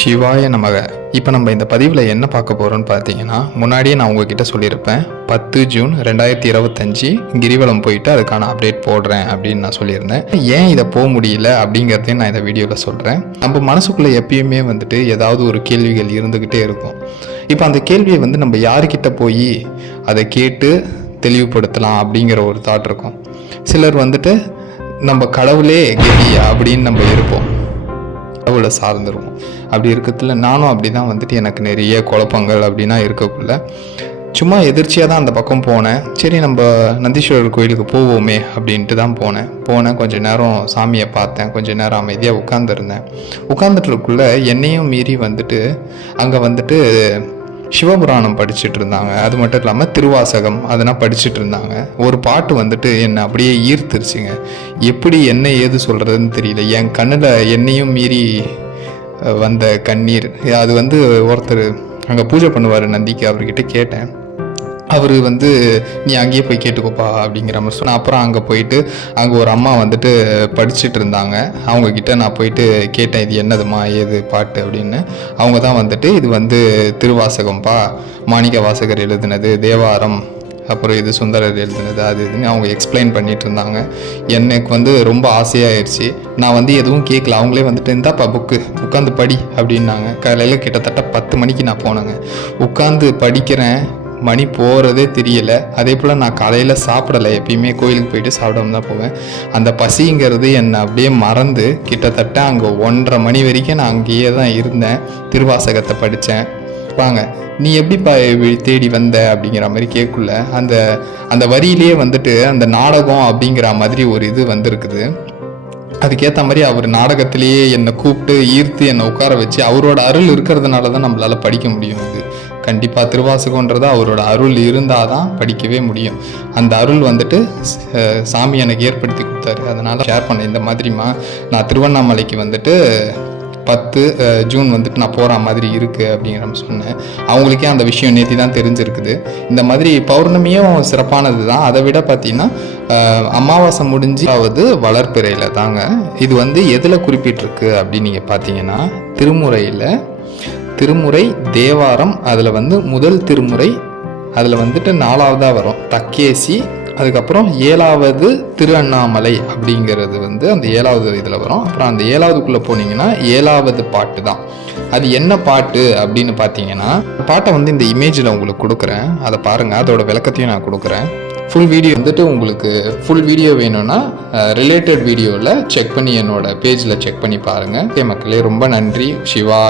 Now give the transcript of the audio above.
சிவாய நமக. இப்போ நம்ம இந்த பதிவில் என்ன பார்க்க போகிறோம்னு பார்த்தீங்கன்னா முன்னாடியே நான் உங்ககிட்ட சொல்லியிருப்பேன். பத்து ஜூன் ரெண்டாயிரத்தி இருபத்தஞ்சி கிரிவலம் போயிட்டு அதுக்கான அப்டேட் போடுறேன் அப்படின்னு நான் சொல்லியிருந்தேன். ஏன் இதை போக முடியல அப்படிங்கிறதையும் நான் இந்த வீடியோவில் சொல்கிறேன் நம்ம மனசுக்குள்ளே எப்பயுமே வந்துட்டு ஏதாவது ஒரு கேள்விகள் இருந்துக்கிட்டே இருக்கும். இப்போ அந்த கேள்வியை வந்து நம்ம யாருக்கிட்ட போய் அதை கேட்டு தெளிவுபடுத்தலாம் அப்படிங்கிற ஒரு தாட் இருக்கும். சிலர் வந்துட்டு நம்ம கடவுளே கெதியா அப்படின்னு நம்ம இருப்போம். கடவுளை சார்ந்துருவோம். அப்படி இருக்கிறதுல நானும் அப்படி தான் வந்துட்டு எனக்கு நிறைய குழப்பங்கள் அப்படின்னா இருக்கக்குள்ள. சும்மா எதிர்ச்சியாக தான் அந்த பக்கம் போனேன். சரி நம்ம நந்தீஸ்வரர் கோயிலுக்கு போவோமே அப்படின்ட்டு தான் போனேன். போனேன் கொஞ்ச நேரம் சாமியை பார்த்தேன் கொஞ்சம் நேரம் அமைதியாக உட்காந்துருந்தேன் உட்காந்துட்டுருக்குள்ளே என்னையும் மீறி வந்துட்டு அங்கே வந்துட்டு சிவபுராணம் படிச்சுட்டு இருந்தாங்க அது மட்டும் இல்லாமல் திருவாசகம் அதெல்லாம் படிச்சுட்டு இருந்தாங்க ஒரு பாட்டு வந்துட்டு என்னை அப்படியே ஈர்த்துருச்சுங்க. எப்படி என்ன ஏது சொல்கிறதுன்னு தெரியல. என் கண்ணில் என்னையும் மீறி வந்த கண்ணீர். அது வந்து ஒருத்தர் அங்கே பூஜை பண்ணுவார் நந்திக்கு அவர்கிட்ட கேட்டேன். அவர் வந்து நீ அங்கேயே போய் கேட்டுக்கோப்பா அப்படிங்கிற மாதிரி சொன்னேன் அப்புறம் அங்கே போயிட்டு அங்கே ஒரு அம்மா வந்துட்டு படிச்சுட்டு இருந்தாங்க. அவங்கக்கிட்ட நான் போயிட்டு கேட்டேன் இது என்னதுமா ஏது பாட்டு? அப்படின்னு. அவங்க தான் வந்துட்டு இது வந்து திருவாசகம்ப்பா. மாணிக்க வாசகர் எழுதினது தேவாரம். அப்புறம் இது சுந்தரர் எழுதினது அது இதுன்னு அவங்க எக்ஸ்பிளைன் பண்ணிட்டு இருந்தாங்க. எனக்கு வந்து ரொம்ப ஆசையாயிருச்சு. நான் வந்து எதுவும் கேட்கல அவங்களே வந்துட்டு இருந்தாப்பா புக்கு. உட்காந்து படி அப்படின்னாங்க. காலையில் கிட்டத்தட்ட பத்து மணிக்கு நான் போனேங்க. உட்காந்து படிக்கிறேன். மணி போகிறதே தெரியல. அதே போல் நான் காலையில் சாப்பிடலை. எப்பயுமே கோயிலுக்கு போயிட்டு சாப்பிடாம தான் போவேன். அந்த பசிங்கிறது என்னை அப்படியே மறந்து கிட்டத்தட்ட அங்கே ஒன்றரை மணி வரைக்கும் நான் அங்கேயே தான் இருந்தேன். திருவாசகத்தை படித்தேன் வாங்க நீ எப்படிப்பா தேடி வந்த அப்படிங்கிற மாதிரி கேட்குள்ள அந்த அந்த வரியிலேயே வந்துட்டு அந்த நாடகம் அப்படிங்கிற மாதிரி ஒரு இது வந்திருக்குது. அதுக்கேற்ற மாதிரி அவர் நாடகத்திலேயே என்னை கூப்பிட்டு ஈர்த்து என்னை உட்கார வச்சு அவரோட அருள் இருக்கிறதுனால தான் நம்மளால் படிக்க முடியும் இது. கண்டிப்பாக திருவாசகன்றது அவரோட அருள் இருந்தால் தான் படிக்கவே முடியும். அந்த அருள் வந்துட்டு சாமி எனக்கு ஏற்படுத்தி கொடுத்தாரு. அதனால் ஷேர் பண்ணேன். இந்த மாதிரிமா நான் திருவண்ணாமலைக்கு வந்துட்டு பத்து ஜூன் வந்துட்டு நான் போகிற மாதிரி இருக்குது அப்படிங்கிற சொன்னேன். அவங்களுக்கே அந்த விஷயம் நேற்றி தான் தெரிஞ்சிருக்குது. இந்த மாதிரி பௌர்ணமியும் சிறப்பானது தான் அதை விட பார்த்தீங்கன்னா அமாவாசை முடிஞ்சாவது வளர்ப்பிறையில் தாங்க. இது வந்து எதில் குறிப்பிட்டிருக்கு அப்படின்னு நீங்கள் பார்த்தீங்கன்னா திருமுறையில் திருமுறை தேவாரம் அதில் வந்து முதல் திருமுறை அதில் வந்துட்டு நாலாவதாக வரும். தக்கேசி அதுக்கப்புறம் ஏழாவது திருவண்ணாமலை அப்படிங்கிறது வந்து அந்த ஏழாவது இதில் வரும். அப்புறம் அந்த ஏழாவதுக்குள்ளே போனீங்கன்னா ஏழாவது பாட்டு தான். அது என்ன பாட்டு அப்படின்னு பார்த்தீங்கன்னா பாட்டை வந்து இந்த இமேஜில் உங்களுக்கு கொடுக்குறேன். அதை பாருங்கள் அதோட விளக்கத்தையும் நான் கொடுக்குறேன். ஃபுல் வீடியோ வந்துட்டு உங்களுக்கு ஃபுல் வீடியோ வேணும்னா ரிலேட்டட் வீடியோவில் செக் பண்ணி என்னோட பேஜில் செக் பண்ணி பாருங்கள் மக்களே ரொம்ப நன்றி. சிவா